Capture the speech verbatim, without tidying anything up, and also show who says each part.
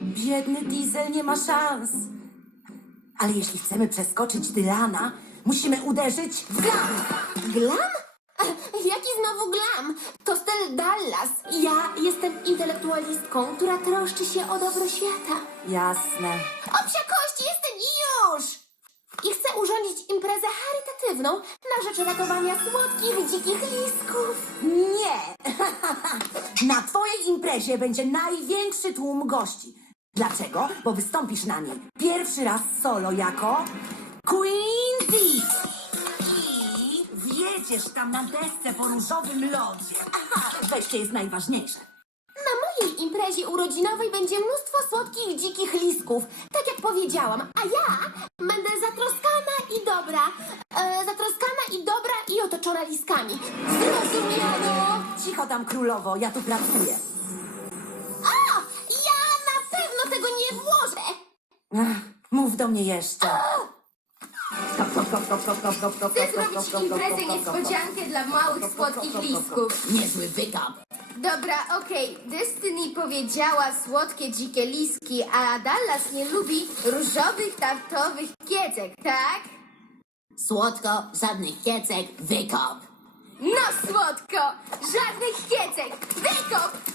Speaker 1: Biedny Diesel nie ma szans. Ale jeśli chcemy przeskoczyć Dylana, musimy uderzyć w glam.
Speaker 2: Glam? Jaki znowu glam? To styl Dallas. Ja jestem intelektualistką, która troszczy się o dobro świata.
Speaker 1: Jasne.
Speaker 2: O psia kości, jestem i już! I chcę urządzić imprezę charytatywną na rzecz ratowania słodkich, dzikich lisków.
Speaker 1: Nie! Na twojej imprezie będzie największy tłum gości. Dlaczego? Bo wystąpisz na niej pierwszy raz solo jako Queen Bee. I wjedziesz tam na desce po różowym lodzie. Aha, wejście jest najważniejsze.
Speaker 2: Na mojej imprezie urodzinowej będzie mnóstwo słodkich, dzikich lisków. Tak jak powiedziałam. A ja będę zatroskana i dobra. E, zatroskana i dobra i otoczona liskami. Zrozumiano?
Speaker 1: Cicho tam, królowo, ja tu pracuję.
Speaker 2: O! Ja na pewno tego nie włożę!
Speaker 1: Ach, mów do mnie jeszcze. Stop, stop, stop, stop, stop, stop, stop, stop,
Speaker 3: Chcę
Speaker 1: stop, stop,
Speaker 3: zrobić
Speaker 1: stop,
Speaker 3: imprezę
Speaker 1: stop, stop, stop,
Speaker 3: niespodziankę dla małych, słodkich lisków.
Speaker 1: Niezły wykap.
Speaker 3: Dobra, okej. Destiny powiedziała słodkie, dzikie liski, a Dallas nie lubi różowych, tartowych kiecek, tak?
Speaker 4: Słodko, żadnych kiecek, wykop.
Speaker 3: No słodko! Żadnych kiecek! Wykop!